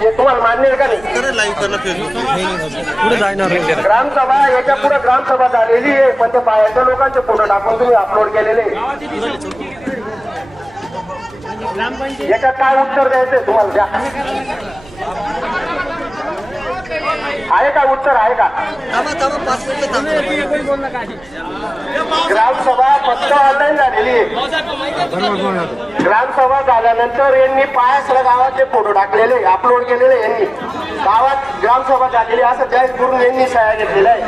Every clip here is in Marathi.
हे तुम्हाला मान्य आहे का नाही? ग्रामसभा याच्या पुढे ग्रामसभा झालेली आहे, पण त्या बाहेरच्या लोकांचे फोटो टाकून तुम्ही अपलोड केलेले. याच्यात काय उत्तर द्यायचंय तुम्हाला? द्या. आहे का उत्तर? आहे का? ग्रामसभा फक्त ऑनलाईन झालेली आहे. ग्रामसभा झाल्यानंतर यांनी पायासला गावातले फोटो टाकलेले, अपलोड केलेले. यांनी गावात ग्रामसभा झालेली असं जाहीर करून यांनी सह्या घेतलेल्या आहे.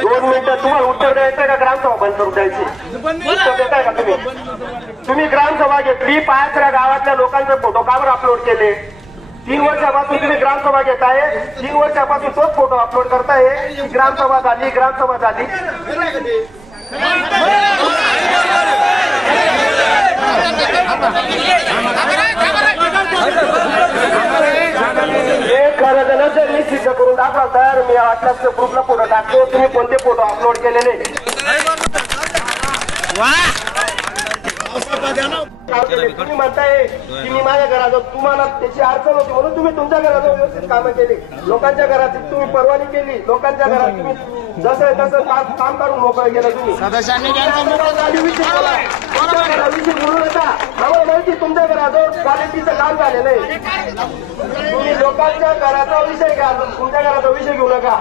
दोन मिनिटं तुम्हाला उत्तर द्यायचं का ग्रामसभा बंद करून द्यायची? उत्तर देताय का तुम्ही? तुम्ही ग्रामसभा घेतली, पायासरा गावातल्या लोकांचे फोटो कावर अपलोड केले? 3 वर्षापासून तुम्ही ग्रामसभा घेताय, 3 वर्षापासून तोच फोटो अपलोड करताय. ग्रामसभा झाली, ग्रामसभा झाली. हे खरं जण जर मी सिद्ध करून दाखवाल तर मी वाटल्यास ग्रुपला फोटो टाकतो. तुम्ही कोणते फोटो अपलोड केलेले? तुम्ही म्हणताय की मी माझ्या घराजवळ, तुम्हाला त्याची अडचण होती म्हणून तुम्ही तुमच्या घराजवळ व्यवस्थित कामं केली. लोकांच्या घरात तुम्ही परवानगी केली. लोकांच्या घरात तुम्ही जसं तसं काम करून मोकळं केलं. तुम्ही सदस्यांनी घराविषयी बोलू नका. आम्हाला माहिती तुमच्या घराजवळ क्वालिटीचं काम झालेलं आहे. तुम्ही लोकांच्या घराचा विषय घ्या, तुमच्या घराचा विषय घेऊ नका.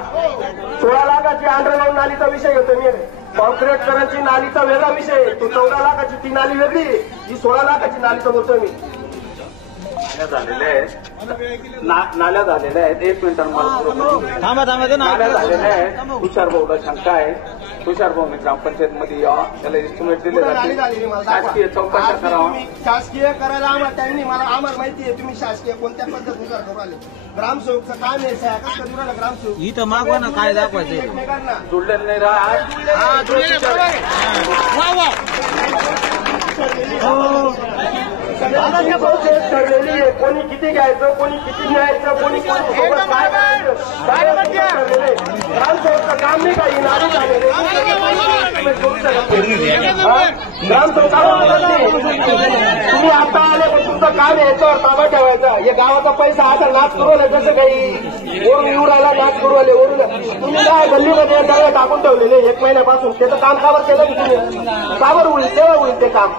16 लाखाची अंडरग्राऊंड नालीचा विषय घेतो मी. कॉन्क्रीट करायची नालीचा वेगळा विषय. तो 14 लाखाची ती नाली वेगळी, ही 16 लाखाची नालीचा बोलतोय मी. नाल्या झालेल्या आहेत. 1 मिनिट नाल्या झालेल्या आहेत. तुषार भाऊला शंका आहे. तुषार भाऊने ग्रामपंचायत मध्ये यावा, त्याला इस्टिमेट दिले जाते. शासकीय चौकशा करावा. शासकीय करायला आम्हाला माहिती आहे तुम्ही शासकीय कोणत्या पद्धतीनुसार करू आले. ग्रामसेवकचं काम आहे ग्रामसेवक इथं मागवा ना, काय दाखवायचं एकमेकांना जुळलेलं नाही राहत. ठरलेली आहे. कोणी किती घ्यायचं, कोणी किती न्यायचं, कोणी ग्रामसेवकचं काम नाही काही नारी झालेले. तुम्ही आता आले पण तुमचं काम आहे याच्यावर ताबा ठेवायचा. हे गावाचा पैसा आता नाच करू आला, जसं काही वरून निवडायला नाच करू आले. वरून तुम्ही काय गल्लीमध्ये दगड टाकून ठेवलेले 1 महिन्यापासून. त्याचं काम कावर केलं की तुम्ही? कावर होईल? तेव्हा होईल ते काम.